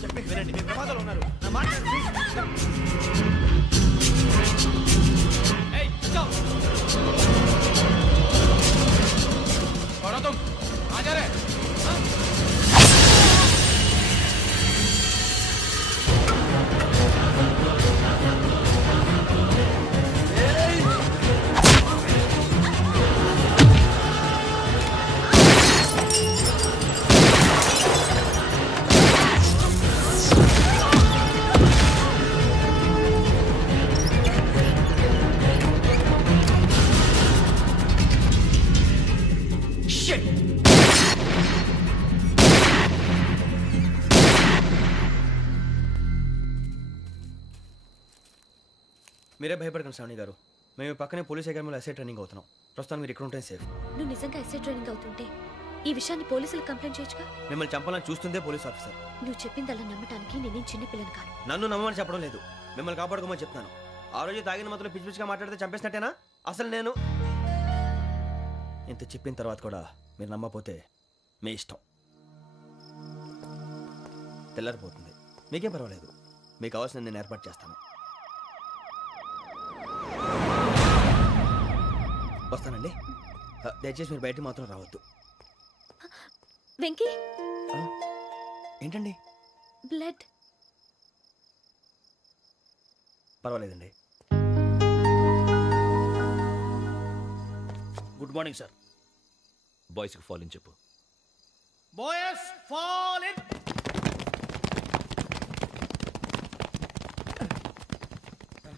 చెప్పి వినండి, మీరు ప్రమాదాలు ఉన్నారు. నా మాట మీరే భయపడకండి శ్రావణి గారు. మేము పక్కనే పోలీస్ అకాడమీలో ఎస్ఐ ట్రైనింగ్ అవుతున్నాం. ప్రస్తుతం మీరు ఇక్కడ ఉంటే సేఫ్. నువ్వు నిజంగా ఎస్ఐ ట్రైనింగ్ అవుతుంటే ఈ విషయాన్ని పోలీసులకు కంప్లైంట్ చేయొచ్చుగా. మిమ్మల్ని చంపాలని చూస్తుందే పోలీస్ ఆఫీసర్. నువ్వు చెప్పిందల్లా నమ్మటానికి నేనేం చిన్న పిల్లని కాను. నన్ను నమ్మమని చెప్పడం లేదు, మిమ్మల్ని కాపాడుకోమని చెప్తాను. ఆ రోజు తాగిన మత్తులో పిచ్చి పిచ్చిగా మాట్లాడితే చంపేసినట్టేనా? అసలు నేను ఇంత చెప్పిన తర్వాత కూడా మీరు నమ్మపోతే మీ ఇష్టం. తెల్లారిపోతుంది, మీకేం పర్వాలేదు. మీకు కావాల్సిన నేను ఏర్పాటు చేస్తాను. వస్తానండి. దయచేసి మీరు బయటికి మాత్రం రావద్దు. వెంకీ, ఏంటండి? బ్లడ్. పర్వాలేదండి. Good morning sir. బాయ్స్కి ఫాల్ ఇన్ చెప్పు. Boys fall in.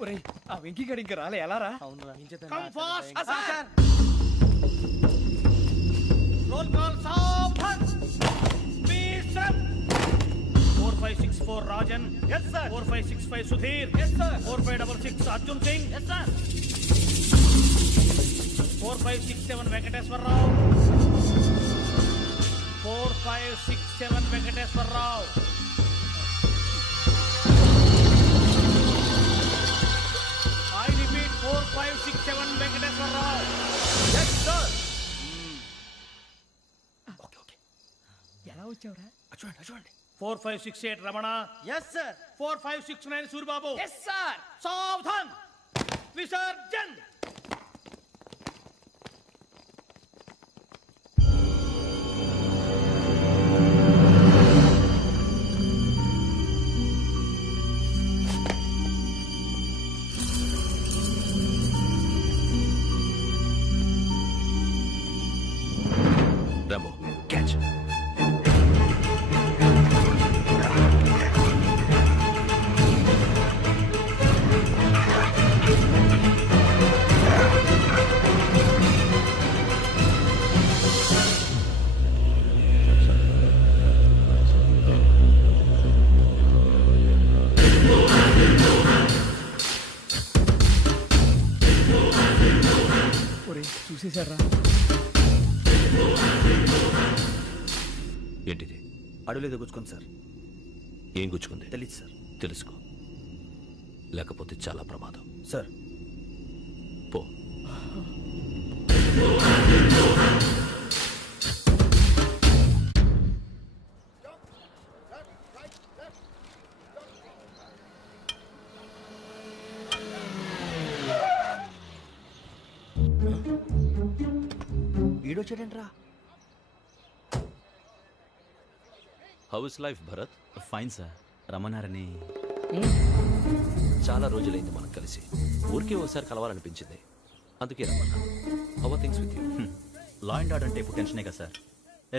ఒరేయ్, ఆ వెంకీ గడి ఇంకా రాలే, ఎలా రా? Come fast sir. Roll call సావధాన్. Mister 4564 Rajan. yes sir. 4565 Sudheer. yes sir. 4566 Arjun Singh. yes sir. 4567 Venkateswararao. 4567 Venkateswararao. I repeat 4567 Venkateswararao. yes sir. Okay okay. ఎలా వచ్చావురా? చూడండి చూడండి. 4568 Ramana. yes sir. 4569 Suribabu. yes sir. సావధాన్. విసర్జన్. Rambo, catch. ఒరేయ్, చూసేశారా? ఏంటిది? అడవిలో గుచ్చుకుంది సార్. ఏం గుచ్చుకుంది? తెలీదు సార్. తెలుసుకో, లేకపోతే చాలా ప్రమాదం. సార్ పో. ఈడొచ్చాడేంట్రా? How is life Bharat? Fine sir. రమ్మన్నారని. చాలా రోజులైంది మనం కలిసి. ఊరికే ఒకసారి కలవాలనిపించింది, అందుకే రమ్మన్నా. How are things with you? Law and order అంటే ఇప్పుడు టెన్షనే కదా సార్.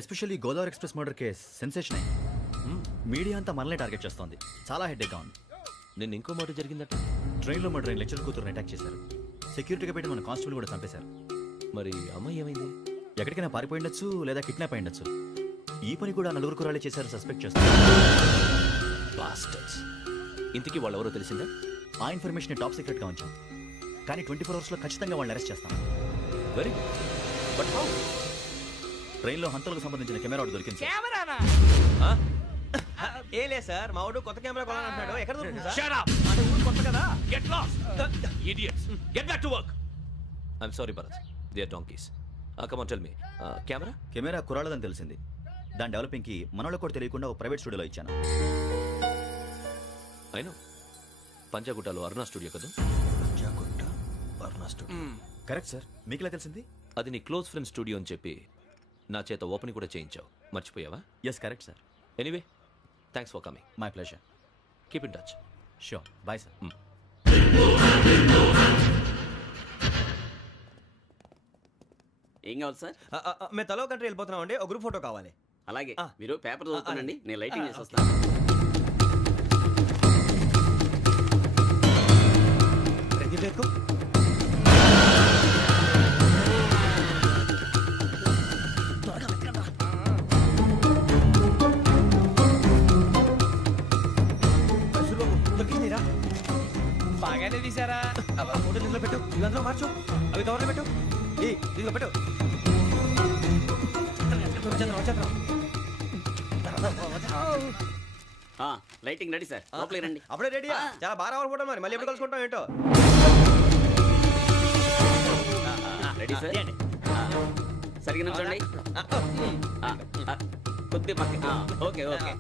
Especially Godavari express murder case sensation అయింది. మీడియా అంతా మనల్ని టార్గెట్ చేస్తోంది. చాలా హెడ్ఏక్గా ఉంది. నిన్న ఇంకో మాట జరిగిందట. ట్రైన్లో మా ట్రైన్ లెక్చర్ కూతురుని అటాక్ చేశారు. సెక్యూరిటీగా పెట్టి మన కానిస్టేబుల్ కూడా చంపేశారు. మరి అమ్మాయి ఏమైంది? ఎక్కడికైనా పారిపోయి ఉండొచ్చు, లేదా కిడ్నాప్ అయి ఉండొచ్చు. ఈ పని కూడా నలుగురు కురాలే చేశారు సస్పెక్ట్ చేస్తారు. బాస్టర్స్. ఇంతకీ వాళ్ళెవరో తెలిసిందా? ఆ ఇన్ఫర్మేషన్ టాప్ సీక్రెట్గా ఉంచాం, కానీ 24 అవర్స్లో ఖచ్చితంగా వాళ్ళని అరెస్ట్ చేస్తాం. Very good. But how? ట్రైన్లో హంతలకు సంబంధించిన కెమెరా ఒకటి దొరికింది. ఏం లేదు సార్, మా వాడు కొత్త కెమెరా కొనాలంటున్నాడు. ఎక్కడ దొరుకుతుంది సార్? Shut up. అంటే ఊరు కొత్త కదా. Get lost. Idiots. Get back to work. I'm sorry Bharat, they are donkeys. Come on tell me, camera? Camera కురాలదని తెలిసింది. దాని డెవలపింగ్కి మనలో కూడా తెలియకుండా ఒక ప్రైవేట్ స్టూడియోలో ఇచ్చాను. అయినా పంజాగుట్టలో అరుణ స్టూడియో కదా? పంజాగుట్ట వర్ణ స్టూడియో. Correct sir. మీకు ఎలా తెలిసింది? అది నీ క్లోజ్ ఫ్రెండ్ స్టూడియో అని చెప్పి నా చేత ఓపెనింగ్ కూడా చేయించావు, మర్చిపోయావా? Yes correct sir. Anyway, thanks for coming. My pleasure. Keep in touch. Sure, bye sir. ఏం కావాలి సార్? మేము తలో కంట్రీ వెళ్ళిపోతున్నాం అండి, ఒక గ్రూప్ ఫోటో కావాలి. అలాగే ఆ. మీరు పేపర్ చదువుతానండి, నేను లైటింగ్ చేసి ఓకే. వస్తాను. ప్రదీప్ ఎక్కు. బాగానే తీసారా? ఫోటో ఇందులో పెట్టు, ఇదంతా మార్చు, అవి కవర్లో పెట్టు. ఇదిగో పెట్టు. వచ్చేద్దాం. లైటింగ్ రెడీ సార్, లోపలికి రండి. అప్పుడే రెడీ? చాలా బాగా రావాలి ఫోటో, మరి మళ్ళీ ఎప్పుడు కలుసుకుంటాం ఏంటో. Ready sir. సరిగ్గా నిల్చోండి. కొద్ది పక్క. Okay okay.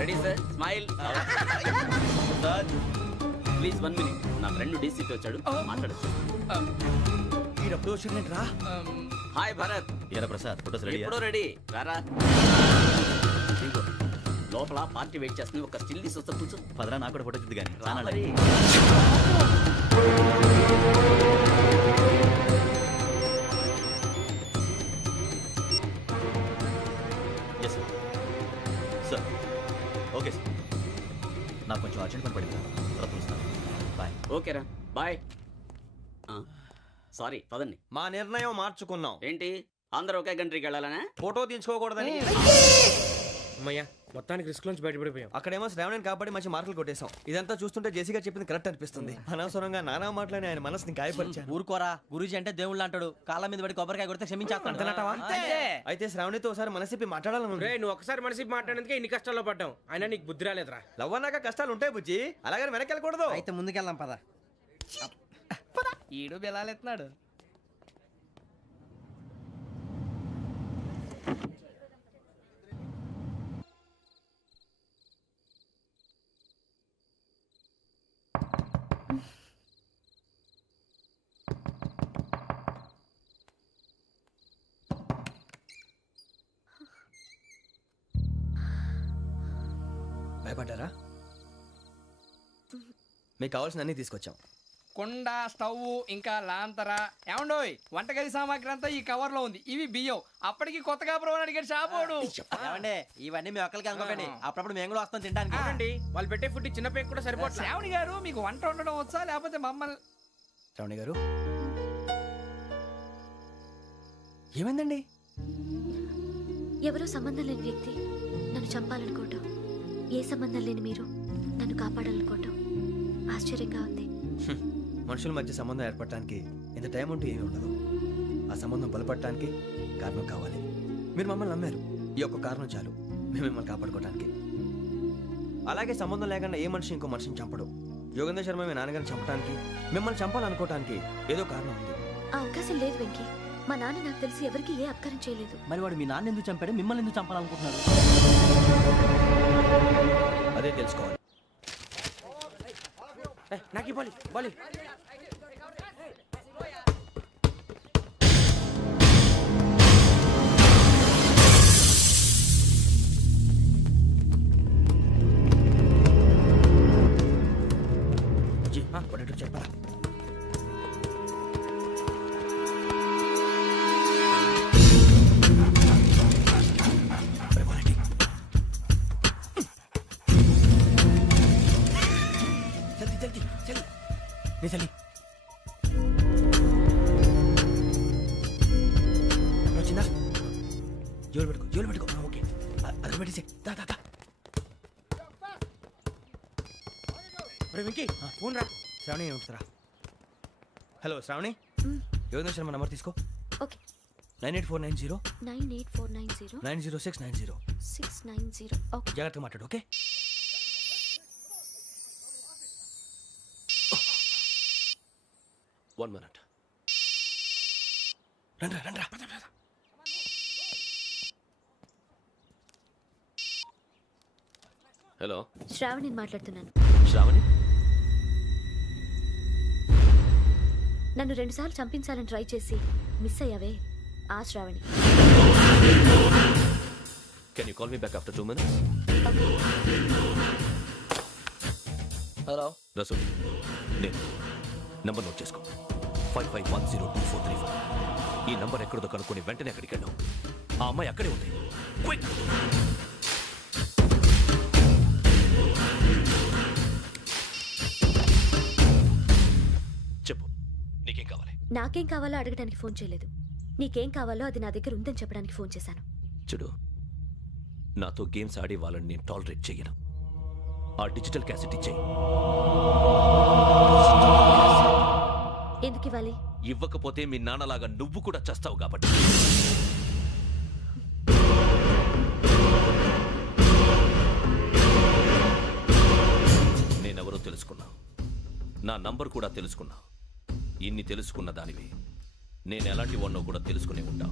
Ready sir, smile. Please 1 minute. నా ఫ్రెండ్ డీసీపీ వచ్చాడు, మాట్లాడచ్చు. ఈడప్పుడు వచ్చిందంటరా. హాయ్ భరత్. ఏరా ప్రసాద్, ఫోటోస్ రెడీ? ఎప్పుడో రెడీ, రారా. ఇదిగో, లోపల పార్టీ వెయిట్ చేస్తుంది, ఒక స్టిల్ తీసి వస్తా, కూర్చో. పదరా, నాకు కూడా ఫోటో చూద్దు కానీ. రా మరి. Yes sir. Sir okay sir. నాకు కొంచెం అర్జెంట్ పని పడింది, తర్వాత చూస్తాను. బాయ్. ఓకేరా, బాయ్. సారీ, పదండి. మా నిర్ణయం మార్చుకున్నాం. ఏంటి, అందరూ ఒకే కంట్రీకి వెళ్ళాలనా? ఫోటో తీసుకోకూడదని. అమ్మయ్యా, మొత్తానికి రిస్క్ నుంచి బయటపడిపోయాం. అక్కడేమో శ్రావణిని కాబట్టి మంచి మార్కులు కొట్టేశాం. ఇదంతా చూస్తుంటే జేసీగా చెప్పింది కరెక్ట్ అనిపిస్తుంది. అనవసరంగా నానా మాటలని ఆయన మనసుని గాయపరిచాను. ఊరుకోరా, గురూజీ అంటే దేవుళ్ళు అంటాడు. కాళ్ళ మీద పడి కొబ్బరికాయ కొడితే క్షమించేస్తాడు. అయితే శ్రావణితో ఒకసారి మనసిప్పి మాట్లాడాలను. రే, నువ్వు ఒకసారి మనిషి మాట్లాడేందుకే ఇన్ని కష్టాల్లో పడ్డాం. అయినా నీకు బుద్ధి రాలేదురా. లవ్ అన్నాక కష్టాలు ఉంటాయి బుజ్జి, అలాగని వెనక్కి వెళ్ళకూడదు. అయితే ముందుకెళ్దాం పద. ఈడు బెలాలెత్తున్నాడు. భయపడ్డారా? మీకు కావాల్సిన అన్ని తీసుకొచ్చాం. కుండ, స్టవ్, ఇంకా లాంతర. ఏమండోయ్, వంటగది సామాగ్రి అంతా ఈ కవర్ లో ఉంది. ఇవి బియ్యం. అప్పటికి కొత్తగా బ్రౌన్ అడిగాడు షాపోడు. ఏమండి, ఇవన్నీ మీ ఒక్కరికి అనుకోకండి, అప్పుడప్పుడు మేము కూడా వస్తాం తినడానికి. చూడండి, వాళ్ళు పెట్టే ఫుడ్ చిన్న పేక్ కూడా సరిపోతుంది. శ్రావణి గారు, మీకు వంట వండడం వచ్చా, లేకపోతే మమ్మల్ని? శ్రావణి గారు, ఏమైందండి? ఎవరో సంబంధం లేని వ్యక్తి నన్ను చంపాలనుకోవటం, ఏ సంబంధం లేని మీరు నన్ను కాపాడాలనుకోవటం ఆశ్చర్యంగా ఉంది. మనుషుల మధ్య సంబంధం ఏర్పడటానికి ఇంత టైం ఉంటే ఏమీ ఉండదు. ఆ సంబంధం బలపడటానికి కారణం కావాలి. మీరు మమ్మల్ని నమ్మారు, ఈ ఒక్క కారణం చాలు మేము మిమ్మల్ని కాపాడుకోవడానికి. అలాగే సంబంధం లేకుండా ఏ మనిషి ఇంకో మనిషిని చంపడు. యోగేంద్ర శర్మ మీ నాన్నగారిని చంపడానికి, మిమ్మల్ని చంపాలనుకోవటానికి ఏదో కారణం ఉంది. ఆ అవకాశం లేదు వెంకీ. మా నాన్న నాకు తెలిసి ఎవరికి ఏ అపకారం చేయలేదు. మరి వాడు మీ నాన్న ఎందుకు చంపాడు, మిమ్మల్ని ఎందుకు చంపాలనుకుంటున్నాడు? అదే తెలుసుకోవాలి. నాకు బాలి బాలి. చెప్పరా? చలి వచ్చిందా? జోలు పెట్టుకో. ఓకే, అది పెట్టేసి వెంకీ, ఫోన్ రా. శ్రావణి ఏమంటారా? హలో శ్రావణి, యోగేంద్ర శర్మ నంబర్ తీసుకో. ఓకే. 98490 98490 90690. 690. ఓకే. జాగ్రత్తగా మాట్లాడు. ఓకే. One minute. రండ్రా రండ్రా. హలో శ్రావణిని మాట్లాడుతున్నాను. శ్రావణి, నన్ను 2 సార్లు చంపించాలని ట్రై చేసి మిస్ అయ్యావే, ఆ Shravani. Can you call me back after 2 minutes? Hello Rasu, నేను నంబర్ నోట్ చేసుకో. 55102435. ఈ నంబర్ ఎక్కడదో కనుక్కొని వెంటనే అక్కడికి వెళ్ళాం. ఆ అమ్మాయి అక్కడే ఉంది. క్విక్! చెప్పు, నీకేం కావాలి? నాకేం కావాలో అడగడానికి ఫోన్ చేయలేదు. నీకేం కావాలో అది నా దగ్గర ఉందని చెప్పడానికి ఫోన్ చేశాను. చూడు, నాతో గేమ్స్ ఆడే వాళ్ళని నేను టాలరేట్ చేయను. ఆ డిజిటల్ క్యాసెట్ ఇచ్చేయి. ఎందుకు ఇవ్వాలి? ఇవ్వకపోతే మీ నాన్నలాగా నువ్వు కూడా చేస్తావు కాబట్టి. నేనెవరో తెలుసుకున్నా, నా నంబర్ కూడా తెలుసుకున్నా. ఇన్ని తెలుసుకున్న దానివి నేను ఎలాంటి వాడినో కూడా తెలుసుకునే ఉంటా.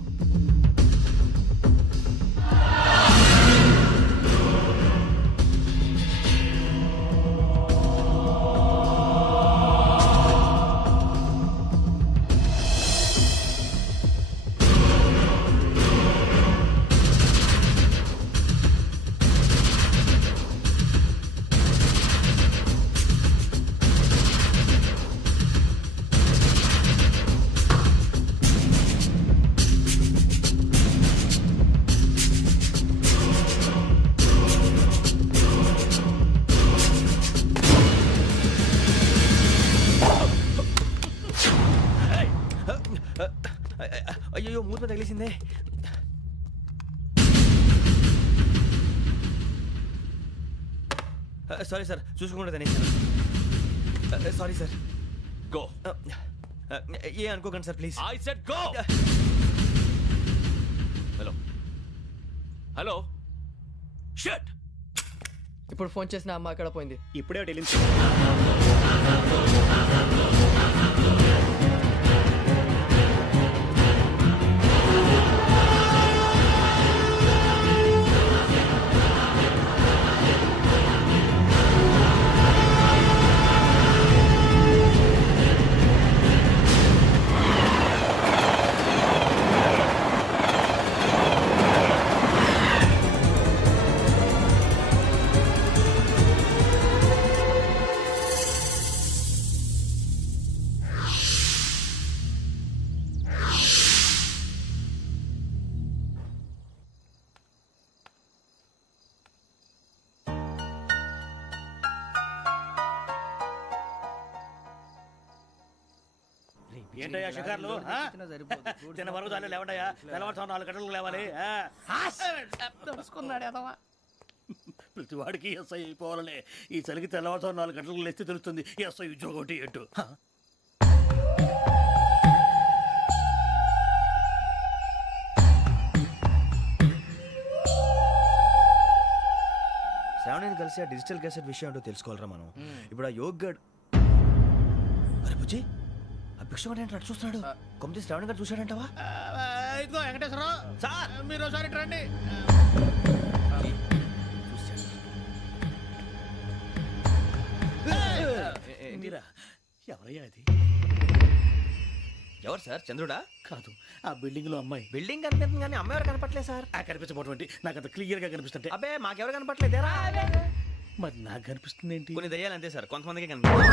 అయ్యో మూత తగిలేసిందే. సారీ సార్, చూసుకోకుండా తినేసాను. Sorry sir. గో. ఏ అనుకోకండి sir please. I said go. Hello hello, shut. ఇప్పుడు ఫోన్ చేసిన అమ్మ అక్కడ పోయింది. ఇప్పుడే వెళ్ళింది. ఏంటయ్యా షికార్లు? తిన్న వరకు దాన్ని లేవండయ్యా. తెల్లవారుతో 4 గంటలకు లేవాలి. ప్రతి వాడికి ఎస్ఐ అయిపోవాలనే ఈ చలికి తెల్లవారుతో 4 గంటలకు లేస్తే తెలుస్తుంది ఎస్ఐ ఉద్యోగం ఒకటి ఎటు. శ్రావణిని కలిసి ఆ డిజిటల్ క్యాసెట్ విషయం ఏంటో తెలుసుకోవాలరా మనం. ఇప్పుడు ఆ యోగ్ గడ్, అరే బుజ్జి, ఆ భిక్షం ఏంటంటే అటు చూస్తున్నాడు. కొమ్మిది శ్రావణి గారు చూశాడంటావా? ఇదిగో వెంకటేశ్వరరావు సార్, మీరు ఒకసారి రండి. ఎవరయ్యా అది? ఎవరు సార్? చంద్రుడా? కాదు, ఆ బిల్డింగ్ లో అమ్మాయి. బిల్డింగ్ కనిపిస్తుంది కానీ అమ్మాయి ఎవరు కనపట్లేదు సార్. కనిపించబోటువంటి నాకు అంత క్లియర్ గా కనిపిస్తుంటే. అబ్బే మాకెవరు కనపట్లేదేరా? మరి నాకు కనిపిస్తుంది ఏంటి? కొన్ని దయ్యాలు అంతే సార్, కొంతమందికి కనిపిస్తుంది.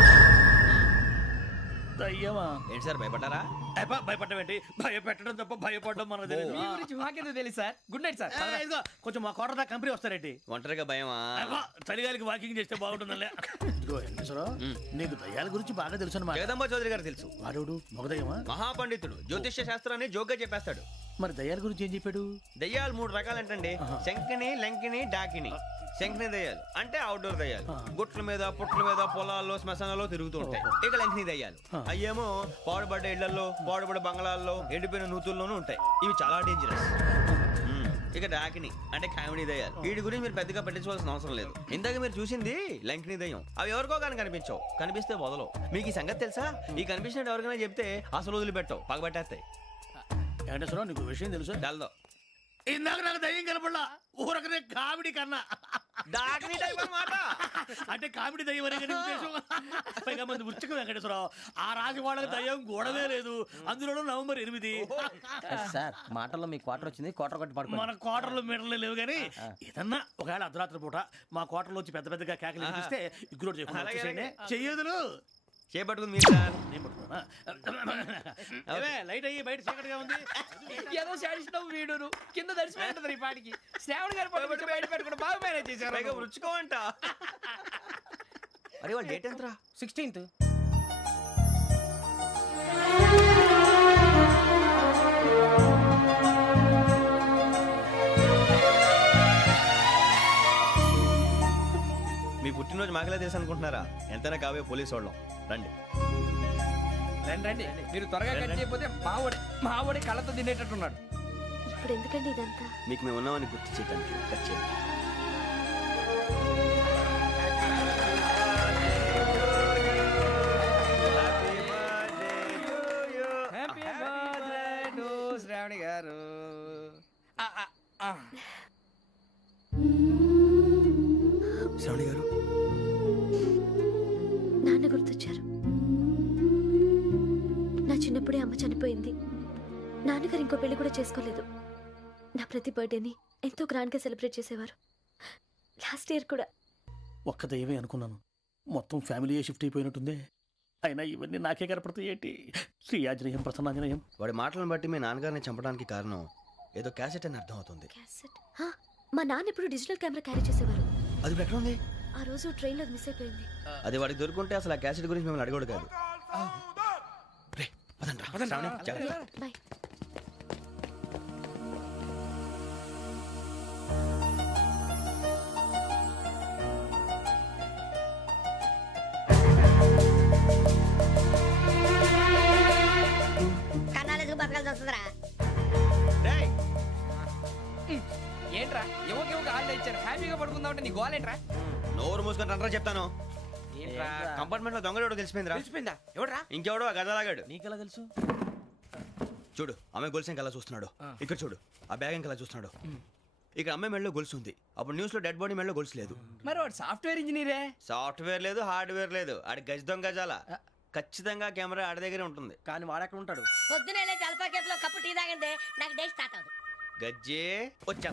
దయ్యమా? ఏంటి సార్ భయపడ్డారా? భయపడడం ఏంటి? భయపెట్టడం తప్ప భయపడడం మనకు తెలియదు. మీ గురించి మాకెందుకు తెలుసు సార్? Good night sir. ఇదిగో కొంచెం మా కోట దాకా కంపెనీ వస్తారేంటి? ఒంటరిగా భయమా? చలిగాలికి వాకింగ్ చేస్తే బాగుంటుందిలే. ఇదిగో వెంకటేశ్వరరావు, నీకు దయ్యాల గురించి బాగా తెలుసు అన్నమాట. జగదంబ చౌదరి గారు తెలుసు. వాడోడు మగదయ్యమా? మహాపండితుడు, జ్యోతిష్య శాస్త్రాన్ని జోగ్గా చెప్పేస్తాడు. మరి దయ్యాల గురించి ఏం చెప్పాడు? దయ్యాలు 3 రకాలంటండి. శంకిని, లంకిని, డాకిని. శంకిని దయ్యాలు అంటే అవుట్డోర్ దయ్యాలు, గుట్ల మీద పుట్ల మీద పొలాల్లో శ్మశానాల్లో తిరుగుతూ ఉంటాయి. ఇక లంకిని దయ్యాలు అయ్యేమో పాడుబడ్డ ఇళ్లలో, పాడుబడ్డ బంగ్లాల్లో, ఎండిపోయిన నూతుల్లోనూ ఉంటాయి. ఇవి చాలా డేంజరస్. ఇక డాకిని అంటే కామెడీ దయ్యాలు. వీటి గురించి మీరు పెద్దగా పట్టించుకోవాల్సిన అవసరం లేదు. ఇందాక మీరు చూసింది లంకిని దయ్యం. అవి ఎవరికో కానీ కనిపించవు, కనిపిస్తే వదలవు. మీకు ఈ సంగతి తెలుసా? ఈ కనిపించినట్టు ఎవరికైనా చెప్తే అసలు వదిలిపెట్టవు, పగబట్టేస్తాయి. వెంకటేశ్వరరావు నీకు విషయం తెలుసు డల్దో ఇందాక నాకు దయ్యం కనపడలా ఊరకనే కామెడీ కన్నా డాకినీ టైప్ అన్నమాట. అంటే కామెడీ దయ్యం అనే కదా ఉద్దేశం. పైగా మంది వృచ్చిక వెంకటేశ్వరరావు ఆ రాజు వాళ్ళకి దయ్యం గొడవే లేదు. అందులోనూ నవంబర్ 8. సార్ మాటల్లో మీ క్వార్టర్ వచ్చింది, క్వార్టర్ కొట్టి పడుకో. మన క్వార్టర్లో మీటర్లు లేవు కానీ ఏదన్నా ఒకవేళ అర్ధరాత్రి పూట మా క్వార్టర్లో వచ్చి పెద్ద పెద్దగా కేకలు వినిపిస్తే ఇగ్గురు చేయకుండా చెయ్యదులు చేపట్టుకుంది మీరు సార్. నేను పట్టుకున్నా. ఏమే, లైట్ అయ్యి బయట చీకటిగా ఉంది. ఏదో శాడిస్తావు వీడును కింద దర్శనం ఈ పాటికి శ్రావణ్ గారు పట్టుకొచ్చి బయట పెట్టుకుంటే బాగా మేనేజ్ పైగా చేశారు. రుచుకోవంట. అరే వాళ్ళ డేట్ ఎంతరా? 16th. మీ పుట్టినరోజు మాకలే తెలుసు అనుకుంటున్నారా? ఎంతైనా కావే పోలీసు వాళ్ళం. రండి రండి రండి, మీరు త్వరగా కట్ చేయకపోతే మావడి కళ్ళతో తినేటట్టున్నాడు. ఇప్పుడు ఎందుకండి ఇదంతా? మీకు మేము ఉన్నామని గుర్తు చేయడానికి కట్ చేయండి. హ్యాపీ బర్త్డే టు శ్రావణి గారు. శ్రావణి గారు నాన్న గుర్తొచ్చారు. నా చిన్నప్పుడే అమ్మ చనిపోయింది. నాన్నగారు ఇంకో పెళ్లి కూడా చేసుకోలేదు. నా ప్రతి బర్త్డేని ఎంతో గ్రాండ్గా సెలబ్రేట్ చేసేవారు. లాస్ట్ ఇయర్ కూడా. ఒక్క దయ్యమే అనుకున్నాను, మొత్తం ఫ్యామిలీ షిఫ్ట్ అయిపోయినట్టుంది. అయినా ఇవన్నీ నాకే కనపడతాయి ఏంటి? శ్రీ ఆంజనేయం ప్రసన్నాంజనేయం. వాడి మాటలను బట్టి మీ నాన్నగారిని చంపడానికి కారణం ఏదో క్యాసెట్ అని అర్థం అవుతుంది. క్యాసెట్? మా నాన్న ఎప్పుడు డిజిటల్ కెమెరా క్యారీ చేసేవారు. అది ఇప్పుడు ఎక్కడ ఉంది? ఆ రోజు ట్రైన్లో అది మిస్ అయిపోయింది. అది వాడికి దొరుకుంటే అసలు ఆ క్యాసెట్ గురించి మిమ్మల్ని అడగడు కాదు. రే, పదండ్రా. శ్రావణి, జాగ్రత్త. బాయ్. కన్నాలకు బతకాల్సి వస్తుందిరా. రేయ్, ఏంట్రా ఎవరికి హాలిడే ఇచ్చారు, హ్యాపీగా పడుకుందామంటే నీ గోలేంట్రా? నోరు మూసుకొని రండ్రా చెప్తాను. కంపార్ట్మెంట్ లో దొంగడు తెలిసిపోయిందిరా. తెలిసిపోయిందా? ఎవడ్రా? ఇంకెవడో ఆ గదలాగాడు. నీకెలా తెలుసు? చూడు, ఆమె గొలుసు ఇంకలా చూస్తున్నాడు. ఇక్కడ చూడు, ఆ బ్యాగ్ ఇంకలా చూస్తున్నాడు. ఇక్కడ అమ్మాయి మెడలో గొలుసు ఉంది. అప్పుడు న్యూస్ లో డెడ్ బాడీ మెడలో గొలుసు లేదు. మరి వాడు సాఫ్ట్వేర్ ఇంజనీరే. సాఫ్ట్వేర్ లేదు, హార్డ్వేర్ లేదు. ఆడి గజ దొంగ గజాల. ఖచ్చితంగా కెమెరా ఆడి దగ్గరే ఉంటుంది. కానీ వాడెక్కడ ఉంటాడు? పొద్దునే లేచి అల్ఫా కేఫ్ లో కప్పు టీ తాగండి, నాకు డే స్టార్ట్ అవుతుంది. గజ్జే వచ్చా.